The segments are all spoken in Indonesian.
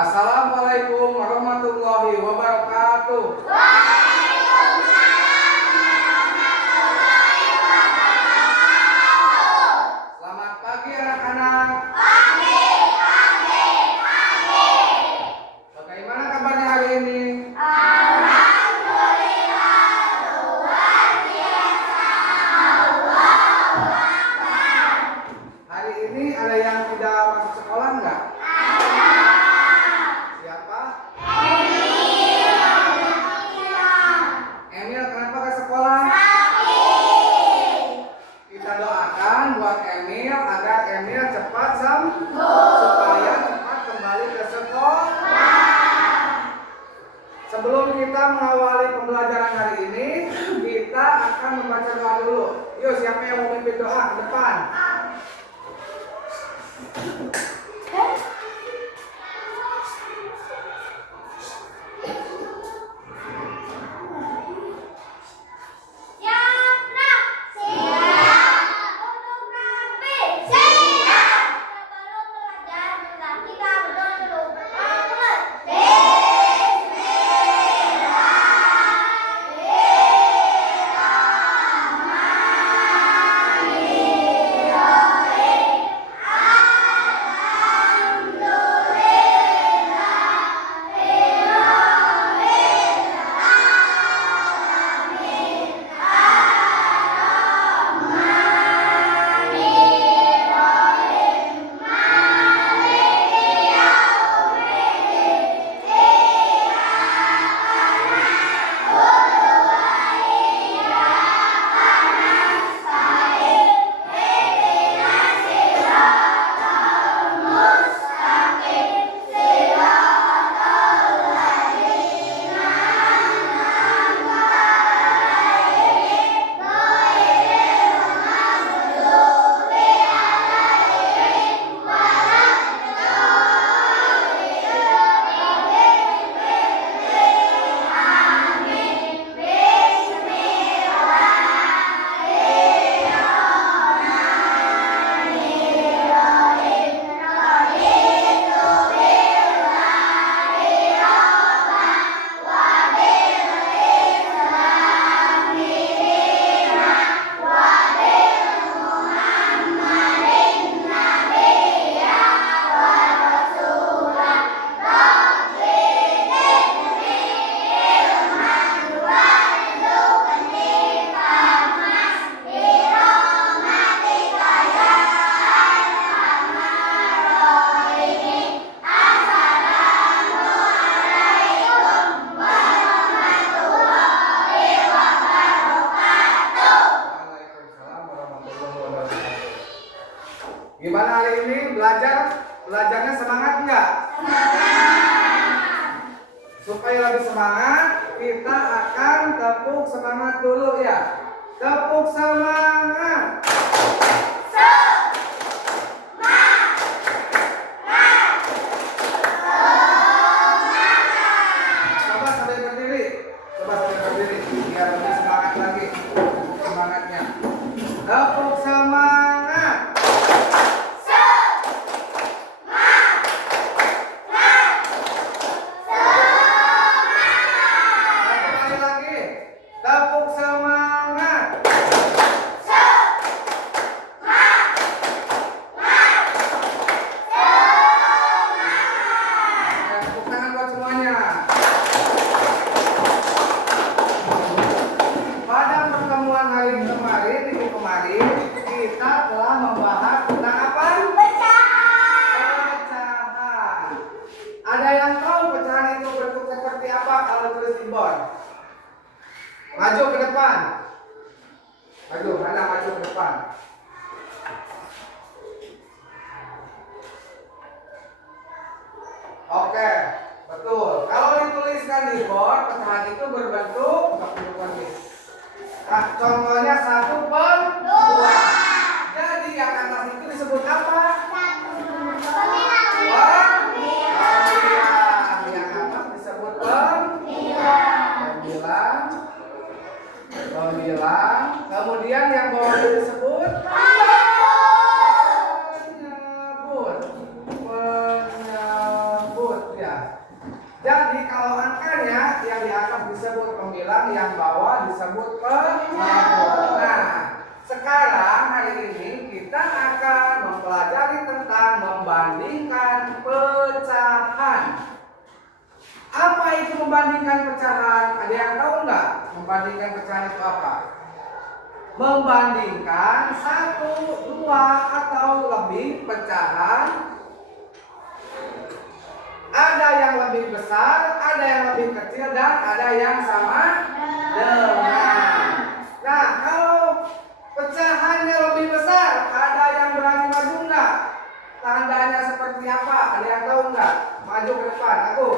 Assalamualaikum warahmatullahi wabarakatuh. Selamat pagi anak-anak. Bagaimana kabarnya hari ini? Hari ini ada yang tidak masuk sekolah enggak? Siapa? Emil, kenapa ke sekolah? Kita doakan buat Emil agar Emil cepat sembuh supaya cepat kembali ke sekolah. Sebelum kita mengawali pembelajaran hari ini, kita akan membaca doa dulu. Yuk, siapa yang mau memimpin doa ke depan? Gimana hari ini belajarnya semangat nggak? Supaya lebih semangat, kita akan tepuk semangat dulu ya. Tepuk semangat. Coba sampai berdiri. Biar lebih semangat lagi. Semangatnya. Tepuk semangat. Tepuk semangat. Tepuk tangan buat semuanya. Pada pertemuan hari kemarin, minggu kemarin, kita telah membahas tentang apa? Pecahan. Ada yang tahu pecahan itu bentuk seperti apa kalau tulis di board? Maju ke depan. Maju ke depan. Oke, betul. Kalau dituliskan di board, pecahan itu berbentuk contohnya 1/2. Jadi yang atas itu disebut apa? Pembilang. Yang atas disebut pembilang. Kemudian yang bawah disebut penyebut. bilang yang bawah disebut pemabuk. Nah, sekarang hari ini kita akan mempelajari tentang membandingkan pecahan. Apa itu membandingkan pecahan? Ada yang tahu nggak? Membandingkan pecahan itu apa? Membandingkan satu, dua, atau lebih pecahan. Ada yang lebih besar, ada yang lebih kecil, dan ada yang sama dengan. Nah, kalau pecahannya lebih besar, ada yang berani maju nggak? Tandanya seperti apa? Ada yang tahu nggak? Maju ke depan, aku.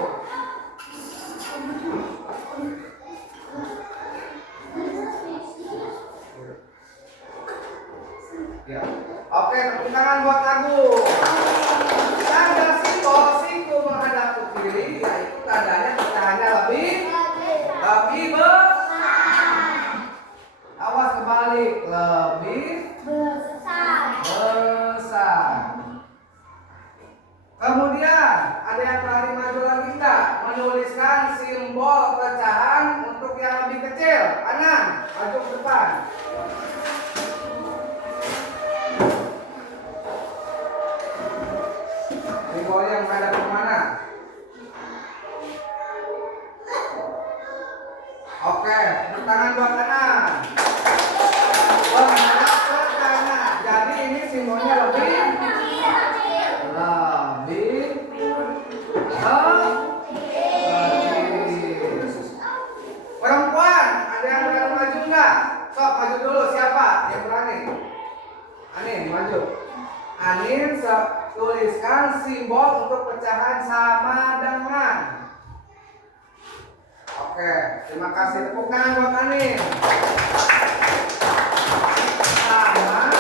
Ya. Oke, tepuk tangan buat Agung. Tanda siku menghadap ke kiri, yaitu tandanya pecahannya lebih besar. Awas kebalik, lebih besar. Kemudian ada yang berani maju lagi enggak? Menuliskan simbol pecahan untuk yang lebih kecil. Anan, maju ke depan. Simbolnya yang menghadap ke mana? Oke, tangan buat kanan. Menghadap ke kanan. Jadi ini simbolnya lebih perempuan, ada yang berani maju nggak? Sok maju dulu, siapa yang berani? Anin, maju. Anin, tuliskan simbol untuk pecahan sama dengan. Oke, terima kasih. Tepuk tangan buat Anin. Sama dengan.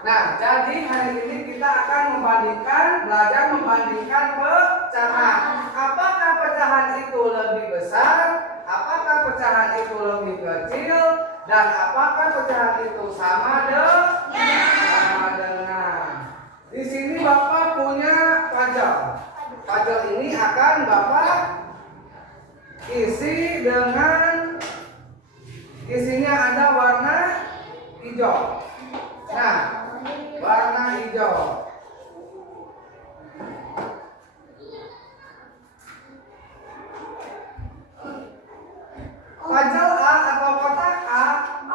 Nah, jadi hari ini kita akan belajar membandingkan pecahan. Apakah pecahan itu lebih besar? Apakah pecahan itu lebih kecil? Dan apakah pecahan itu sama dengan? Di sini Bapak punya puzzle. Puzzle ini akan Bapak isi dengan isinya ada warna hijau. Nah, warna hijau. Puzzle A atau kotak A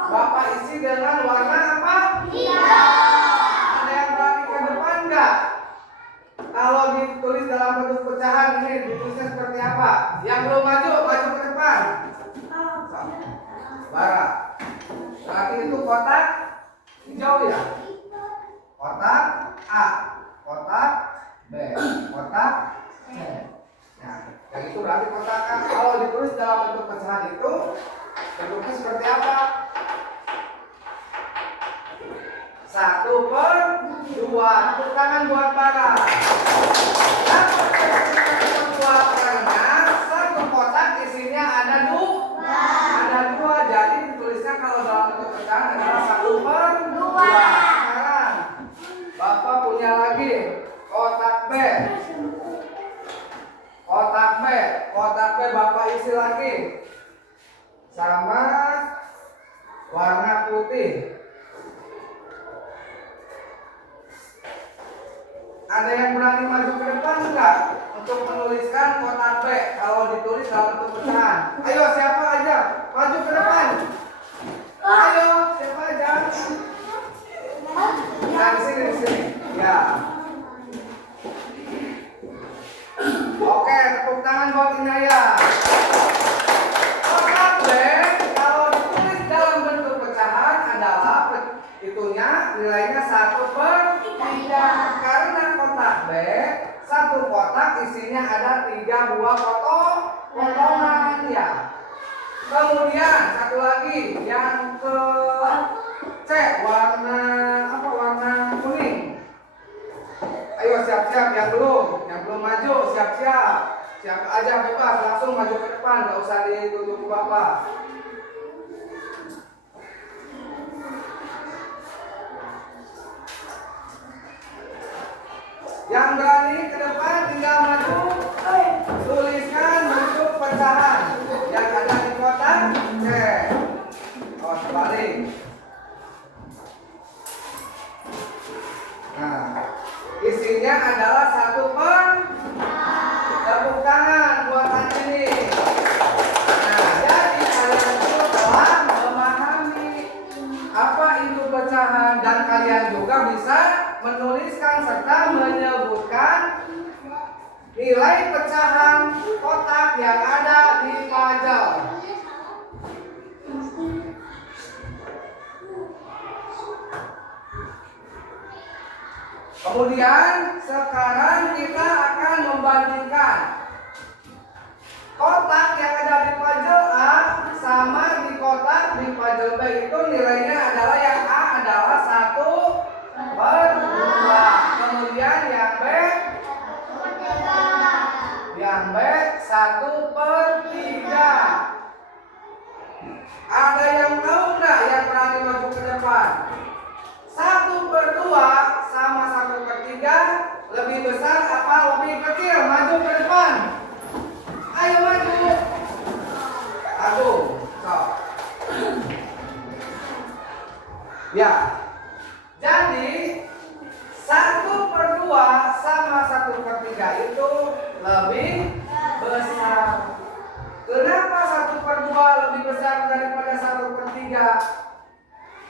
Bapak isi dengan warna apa? Hijau. Ada yang berani ke depan nggak? Kalau ditulis dalam bentuk pecahan ini ditulisnya seperti apa? Yang belum maju ke depan. Barat. Berarti itu kotak hijau ya. Kotak A, kotak B, kotak C. Nah, yang itu berarti kotak A. Kalau ditulis dalam bentuk pecahan itu bentuknya seperti apa? 1/2. Tepuk tangan buat Barat. Nah, kedua karena satu kotak isinya ada dua. Jadi ditulisnya kalau dalam bentuk pecahan adalah 1/2. Sekarang Bapak punya lagi kotak B. Kotak B Bapak isi lagi sama warna putih. Ada yang berani maju ke depan enggak untuk menuliskan kotak B kalau ditulis dalam bentuk pecahan? Ayo, siapa aja maju ke depan. Ayo, siapa aja? Nah, di sini. Ya. Oke, tepuk tangan buat Inaya. Kotak B kalau ditulis dalam bentuk pecahan adalah itunya nilainya 1/3. Karena kotak B satu kotak isinya ada 3 buah potongan ya. Kemudian satu lagi yang ke C, warna kuning. Ayo siap-siap yang belum maju siap-siap. Siapa aja bebas langsung maju ke depan, nggak usah ditunjuk ke Bapak. adalah 1/. Tepuk tangan buat ini. Nah, jadi kalian itu telah memahami apa itu pecahan dan kalian juga bisa menuliskan serta menyebutkan nilai pecahan kotak yang ada di puzzle. Kemudian sekarang kita akan membandingkan kotak yang ada di puzzle A sama di kotak di puzzle B. Itu nilainya adalah yang A adalah 1/2. Kemudian yang B 1/3. Ada yang tahu nggak yang berani maju ke depan? 1/2 sama 1/3 lebih besar apa lebih kecil? Maju ke depan. Ayo maju. Aduh, sok. Ya. Jadi 1/2 sama 1/3 itu lebih besar. Kenapa 1/2 lebih besar daripada 1/3?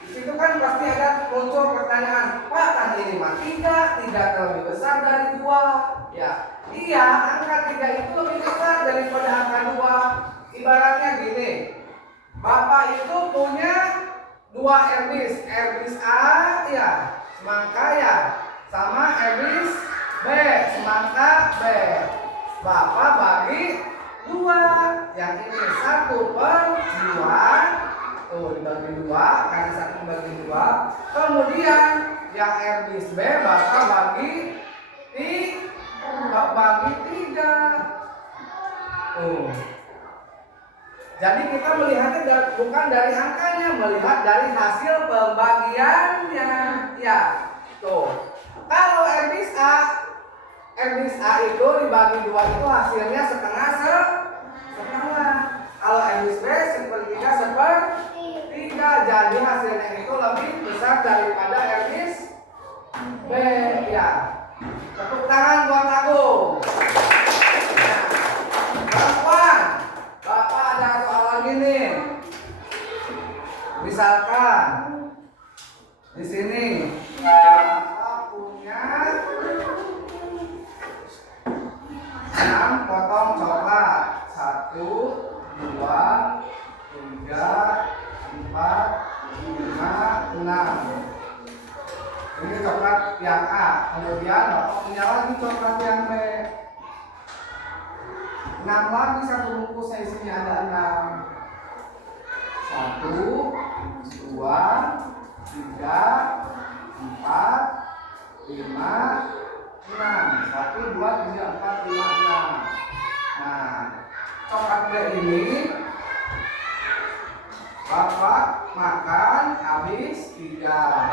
Di situ kan pasti ada muncul pertanyaan, Pak, kan ini mah 3 lebih besar dari 2. Ya, iya, angka 3 itu lebih besar daripada angka 2. Ibaratnya gini, Bapak itu punya 2 erbis, erbis A ya, semangka ya, sama erbis B, semangka B. Bapak bagi 2, yang ini 1/2. Tuh dibagi 2 karena 1 bagi 2. Kemudian yang erbis B Bapak bagi 3. Tuh. Jadi kita melihatnya bukan dari angkanya, melihat dari hasil pembagiannya. Ya, tuh. Kalau erbis A itu dibagi 2 itu hasilnya setengah. Kalau erbis B 1/3. Jadi hasilnya itu lebih besar daripada erbis B. Ya. Tepuk tangan buat Agung. Nah, perempuan, Bapak ada soal lagi nih. Misalkan di sini Bapak punya 6 potong coklat. 1, 2, 3, 4, 5, 6. Ini coklat yang A. Kemudian Bapak punya lagi coklat yang B. 6 lagi satu bungkusnya isinya ada 6. 1, 2, 3, 4, 5, 6. 1, 2, 3, 4, 5, 6. Nah, coklat B ini Bapak makan habis 3.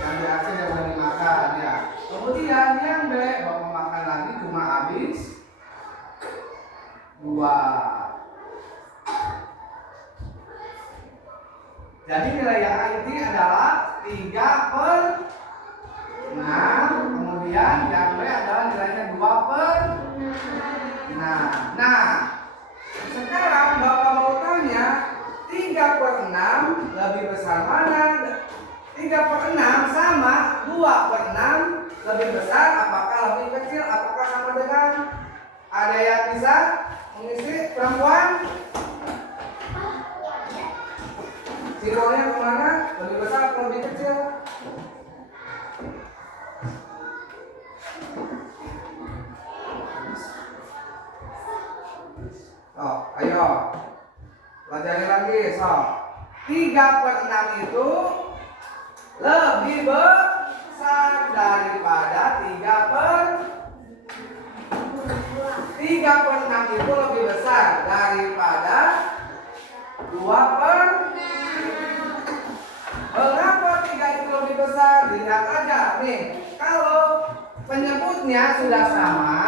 Yang di akhir yang udah dimakan ya. Kemudian yang B Bapak makan lagi cuma habis 2. Jadi nilai yang A ini adalah 3/6. Kemudian yang B adalah nilainya 2/6. Nah, sekarang Bapak mau tanya 3/6 lebih besar mana? 3/6 sama 2/6 lebih besar apakah lebih kecil? Apakah sama dengan? Ada yang bisa mengisi perempuan? Simbolnya kemana? Lebih besar atau lebih kecil? Oh, ayo pelajari lagi. 3/6 itu lebih besar daripada 3/6 itu lebih besar daripada 2/6. Mengapa 3 itu lebih besar? Lihat aja nih, kalau penyebutnya sudah sama,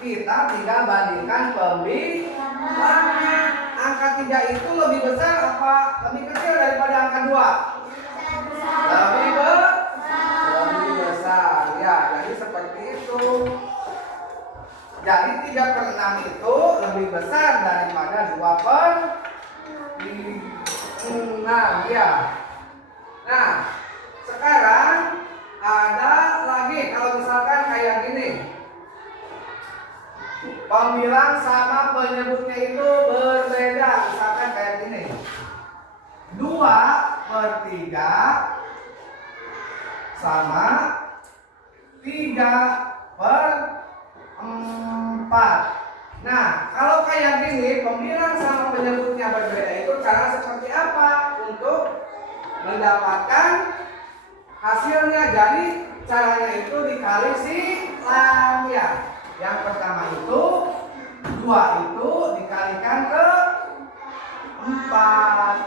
kita tinggal bandingkan pembilangnya. Angka 3 itu lebih besar apa lebih kecil daripada angka 2? Lebih besar. Jadi 3/6 itu lebih besar daripada 2/6 ya. Nah, sekarang ada lagi kalau misalkan kayak gini. Pembilang sama penyebutnya itu berbeda. Misalkan kayak gini. 2/3 sama 3/4. Nah, kalau kayak gini, pembilang sama penyebutnya berbeda itu cara seperti apa untuk mendapatkan hasilnya? Jadi caranya itu dikali silang ya. Yang pertama itu 2 itu dikalikan ke 4.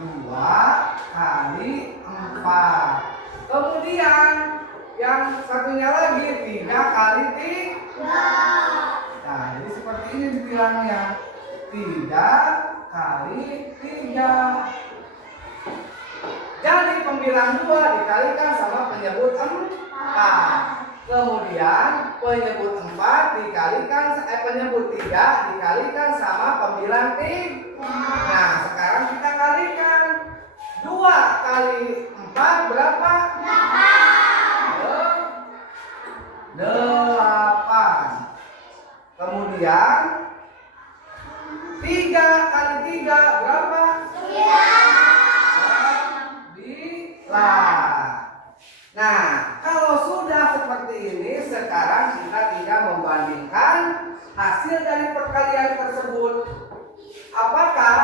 2 kali 4. Kemudian yang satunya lagi 3 kali 3. Nah, jadi seperti ini dibilangnya. 3 kali 3. Jadi pembilang 2 dikalikan sama penyebut 4. Kemudian penyebut 4 dikalikan penyebut 3 dikalikan sama pembilang 3. Nah, sekarang kita kalikan. 2 kali 4 berapa? 8. Kemudian 3 kali 3 berapa? 9. Nah, kalau sudah seperti ini, sekarang kita tinggal membandingkan hasil dari perkalian tersebut. Apakah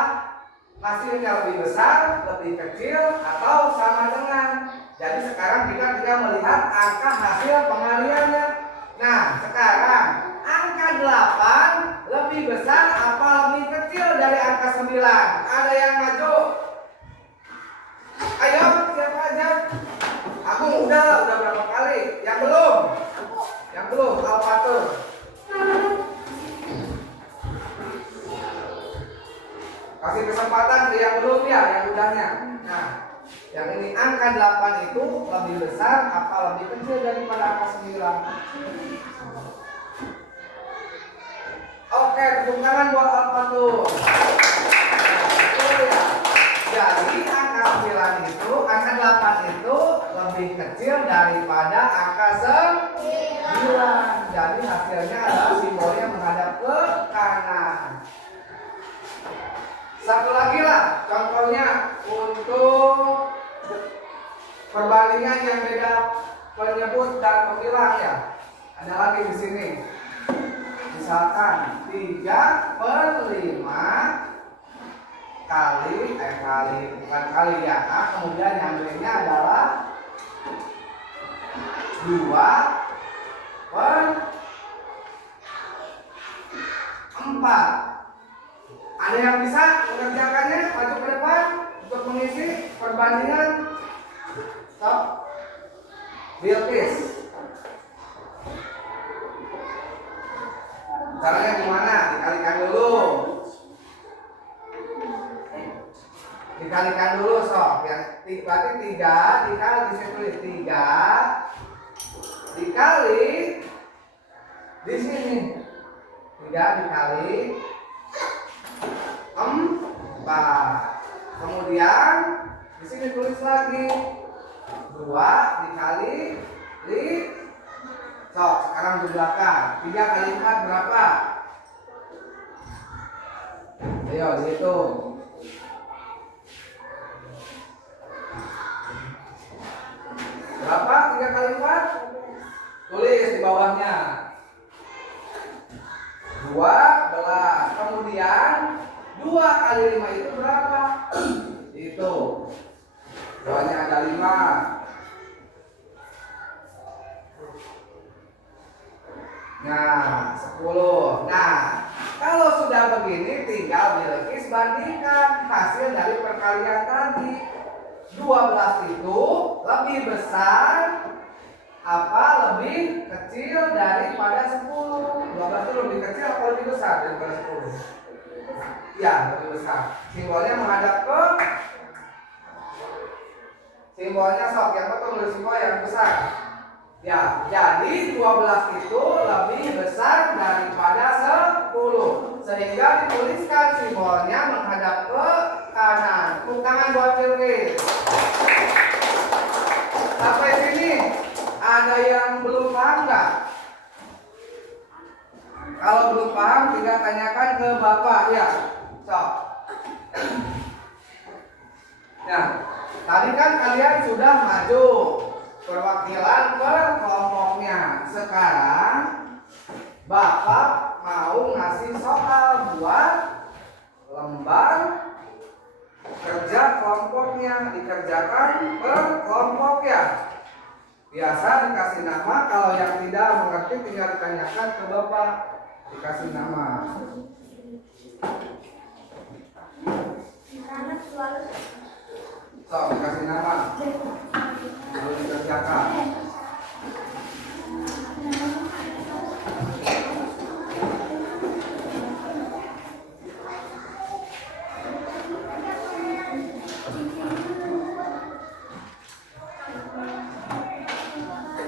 hasilnya lebih besar, lebih kecil, atau sama dengan? Jadi sekarang kita tinggal melihat angka hasil pengaliannya. Nah, sekarang angka 8 lebih besar apa lebih kecil dari angka 9? Ada yang maju? Ayo, siapa aja? Aku udah berapa kali? Yang belum? Yang belum, Alfatur. Kasih kesempatan ke yang belum ya, yang udahnya. Nah, yang ini angka 8 itu lebih besar apa lebih kecil daripada angka 9? Oke, tepuk tangan buat Alfatur. Jadi angka 9 itu, angka 8 itu lebih kecil daripada angka 9. Jadi hasilnya adalah simbolnya menghadap ke kanan. Satu lagi lah contohnya untuk perbandingan yang beda penyebut dan pembilang ya. Ada lagi di sini. Misalkan 3/5 bukan kali ya. Kemudian yang lainnya adalah 2/4. Ada yang bisa mengerjakannya? Maju ke depan untuk mengisi perbandingan. Stop. Bilkis. Caranya gimana? Dikalikan dulu. Dikalikan dulu sob. Yang berarti 3 dikali bisa tulis 3 dikali di sini. 3 dikali 4. Kemudian di sini tulis lagi 2 dikali 5. Sok, sekarang di belakang. 3 kali 4 berapa? Ayo dihitung. Berapa 3 kali 4? Tulis di bawahnya 12. Kemudian 2 kali 5 itu berapa? Itu bawahnya ada 5. Nah 10. Nah, kalau sudah begini tinggal Bilkis bandingkan hasil dari perkalian tadi. 12 itu lebih besar apa lebih kecil daripada 10? 12 itu lebih kecil atau lebih besar daripada 10? Ya, lebih besar. Simbolnya menghadap ke simbolnya sok yang betul, simbol yang besar. Ya, jadi 12 itu lebih besar daripada 10. Sehingga dituliskan simbolnya menghadap ke kanan. Tepuk tangan buat Firly. Sampai sini ada yang belum paham nggak? Kalau belum paham, tinggal tanyakan ke Bapak ya. Sok. Nah, tadi kan kalian sudah maju perwakilan per kelompoknya. Sekarang Bapak mau ngasih soal buat lembar kerja kelompoknya, dikerjakan per kelompok ya. Biasa dikasih nama, kalau yang tidak mengerti tinggal ditanyakan ke Bapak, dikasih nama. So, dikasih nama, lalu dikerjakan.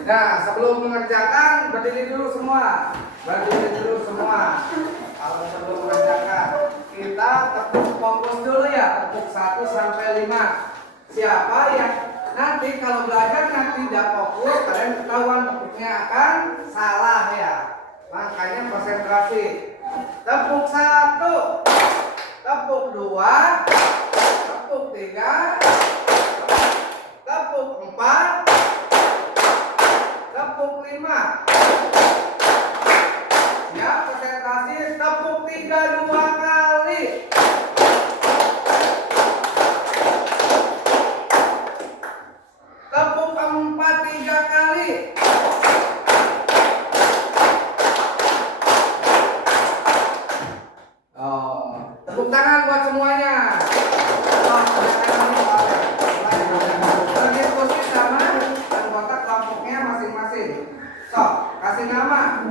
Nah, sebelum mengerjakan berdiri dulu semua. Berdiri dulu semua. Kalau sebelum mengerjakan, kita tepuk fokus dulu ya. Tepuk 1 sampai 5. Siapa yang nanti kalau belajar nanti tidak fokus, kalian ketahuan tepuknya akan salah ya. Makanya konsentrasi. Tepuk 1, tepuk 2, tepuk 3, tepuk 4, tepuk 5. Ya, konsentrasi. Tepuk 3 2 kali. Tepuk 4 3 kali. Tepuk tangan buat semuanya. Berdiskusi sama anggota kelompoknya masing-masing. So, kasih nama,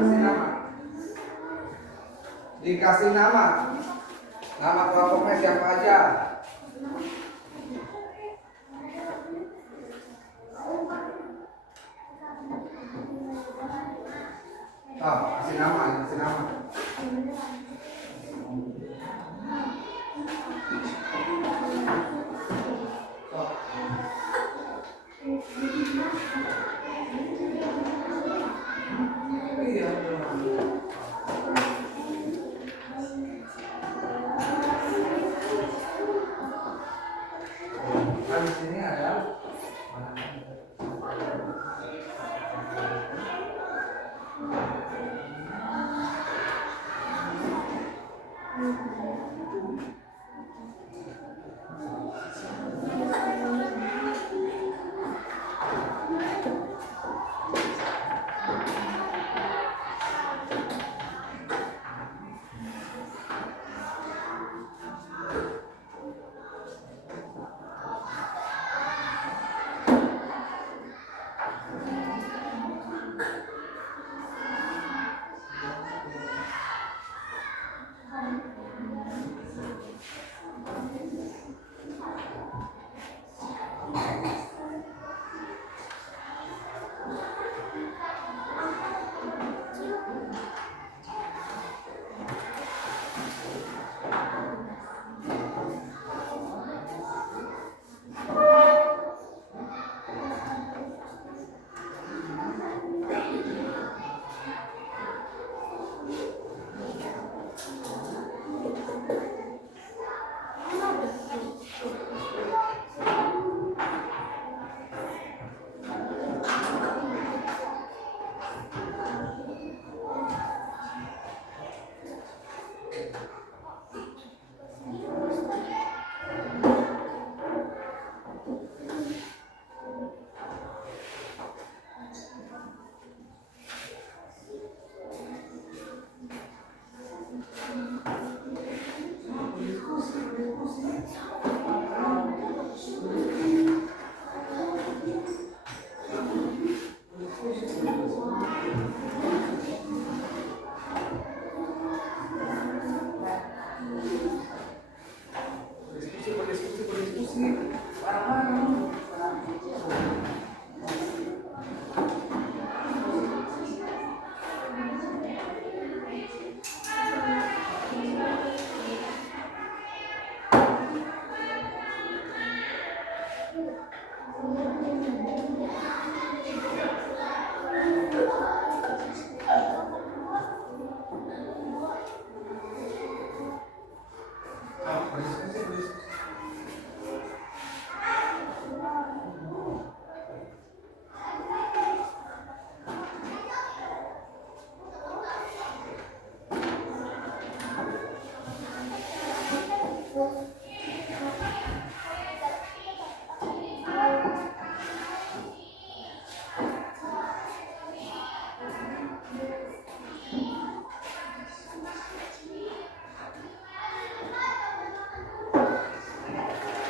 dikasih nama. Nama kelompoknya siapa aja? Oh, kasih nama. Di sini ada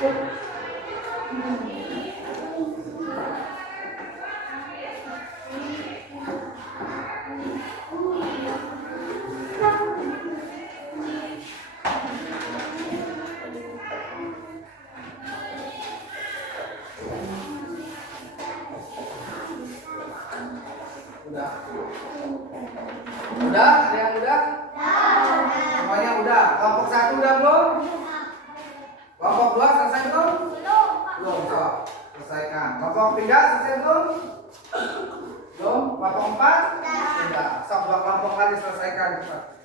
Udah? Ada yang udah? Semuanya udah. Kelompok 1 udah belum? Kelompok 2 selesai belum? Belum. Coba selesaikan. Kelompok 3 selesai belum? Belum. Kelompok 4? Sudah. Sok 2 kelompok lagi selesaikan cepat.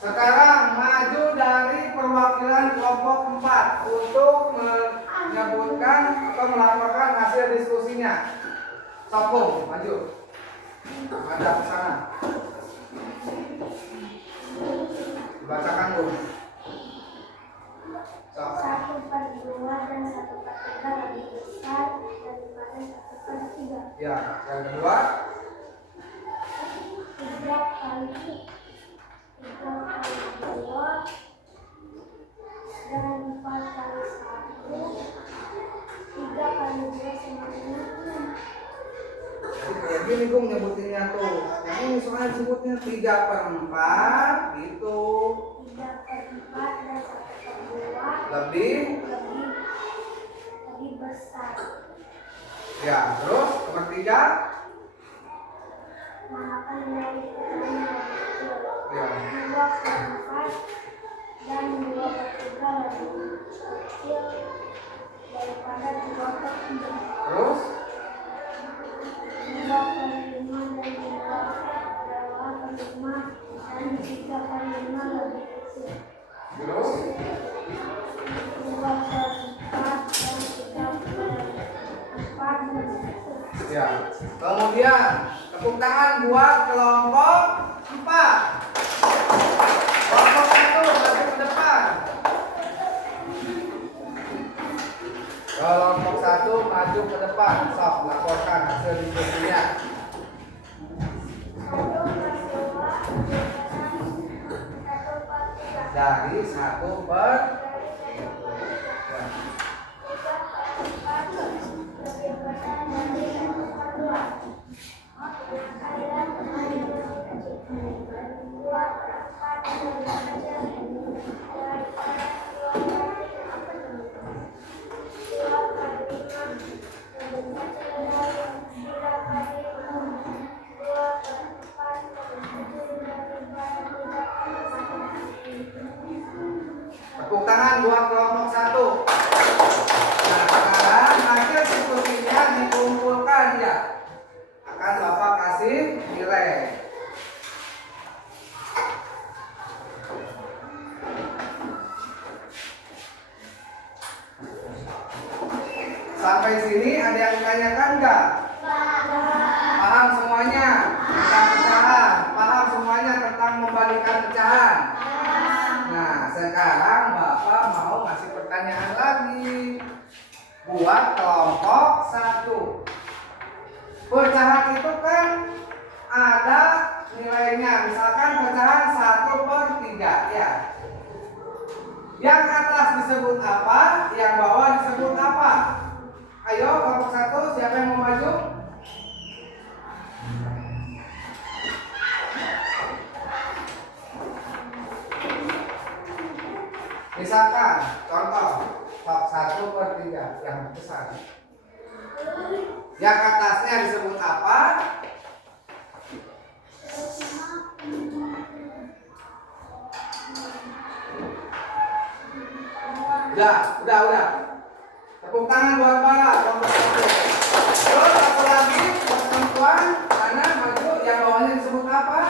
Sekarang maju dari perwakilan kelompok 4 untuk menyebutkan atau melaporkan hasil diskusinya. Sokong, maju. Ada ke sana. Bacakan, Bu. 1/2 dan 1/3 lebih besar daripada 1/3. Ya, yang kedua. 3 kali 2 dan 4 kali 1. 3 kali 2 sama dengan 6. Kayak gini gue nyebutinnya tuh. Yang ini soalnya disebutnya 3/4 gitu. 3/4 dan 1/2 Lebih besar. Ya, terus nomor 3. Maka nilai ukurannya lebih kecil. Ya. 2/4 dan 2/3 lebih kecil daripada 2/3. Terus 2/5 dan 2/5 dan 3/5 lebih kecil. Terus 2/4 dan 3/4 lebih kecil. ya. Kemudian tepuk tangan buat kelompok 4. Kelompok 1 maju ke depan. Kelompok 1 maju ke depan. Sok laporkan hasil diskusinya. 1/2 Dari 1/3. Tepuk tangan buat kelompok 1. Nah, sekarang hasil diskusinya dikumpulkan ya. Akan Bapak kasih nilai. Sampai sini ada yang ditanyakan enggak? Paham semuanya tentang pecahan? Paham semuanya tentang membalikan pecahan? Nah, sekarang Bapak mau ngasih pertanyaan lagi buat kelompok 1. Pecahan itu kan ada nilainya, misalkan pecahan 1/3 ya. Yang atas disebut apa? Yang bawah disebut apa? Ayo kelompok 1, siapa yang mau maju? Misalkan contoh 1/3 yang besar. Yang atasnya disebut apa? Udah. Tepuk tangan buat Bapak, kelompok 1. Terus satu lagi buat perempuan, mana maju, yang bawahnya disebut apa?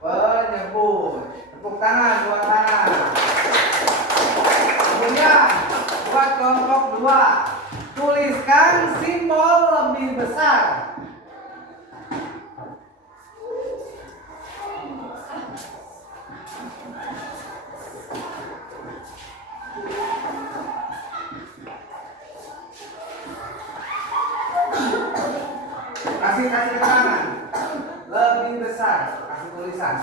Penyebut. Tepuk tangan buat tangan. Kemudian buat kelompok 2, tuliskan simbol lebih besar. kasih keterangan. Lebih besar, kasih tulisan.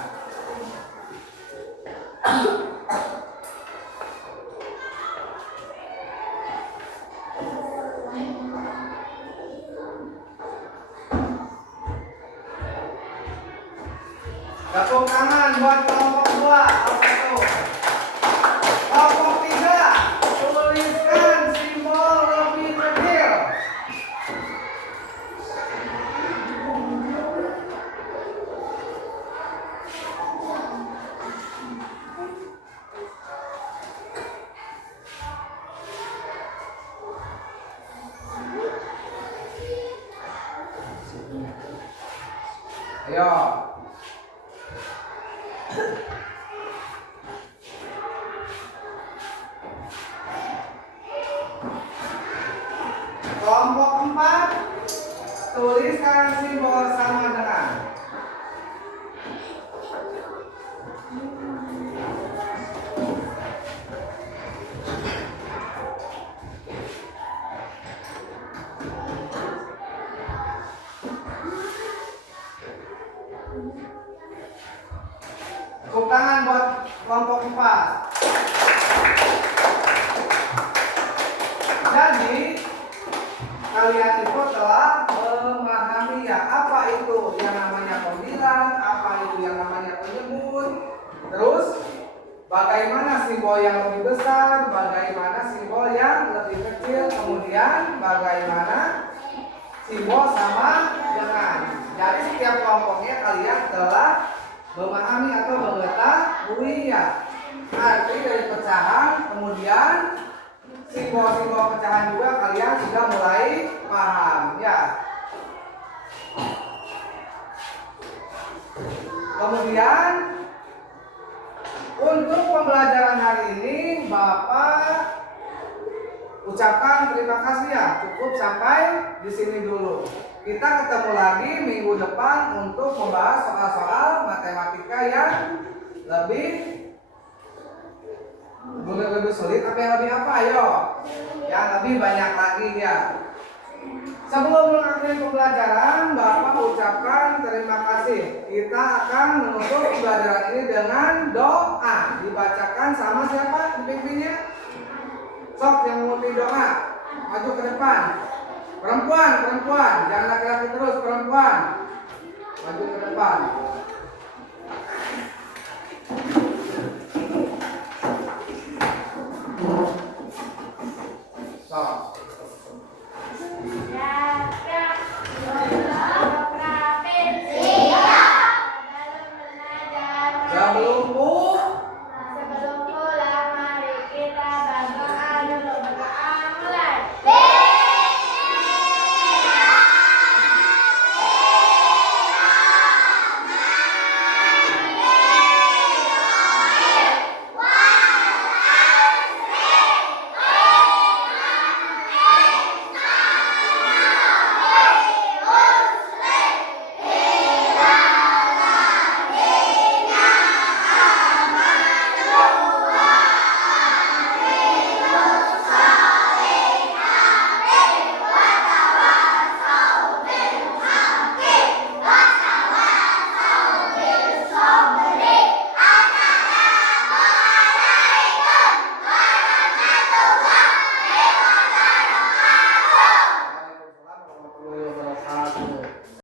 Tepuk tangan buat kelompok 2. Apa itu? Kelompok 3. Tuliskan simbol lebih kecil. Ayo. Kelompok 4, tuliskan simbol sama dengan. Tepuk tangan buat kelompok 4. Jadi kalian itu telah memahami ya apa itu yang namanya pembilang, apa itu yang namanya penyebut, terus bagaimana simbol yang lebih besar, bagaimana simbol yang lebih kecil, kemudian bagaimana simbol sama dengan. Jadi setiap kelompoknya kalian telah memahami atau mengetahui ya arti dari pecahan, kemudian simbol-simbol pecahan juga kalian sudah mulai paham ya. Kemudian untuk pembelajaran hari ini Bapak ucapkan terima kasih ya. Cukup sampai di sini dulu. Kita ketemu lagi minggu depan untuk membahas soal-soal matematika yang lebih sulit apa yang lebih apa ayo? Yang lebih banyak lagi ya. Sebelum mengakhiri pembelajaran, Bapak ucapkan terima kasih. Kita akan menutup pembelajaran ini dengan doa. Dibacakan sama siapa dipimpinnya? Sok yang memimpin doa. Maju ke depan. Perempuan, jangan laki-laki terus, perempuan. Maju ke depan. Sebelum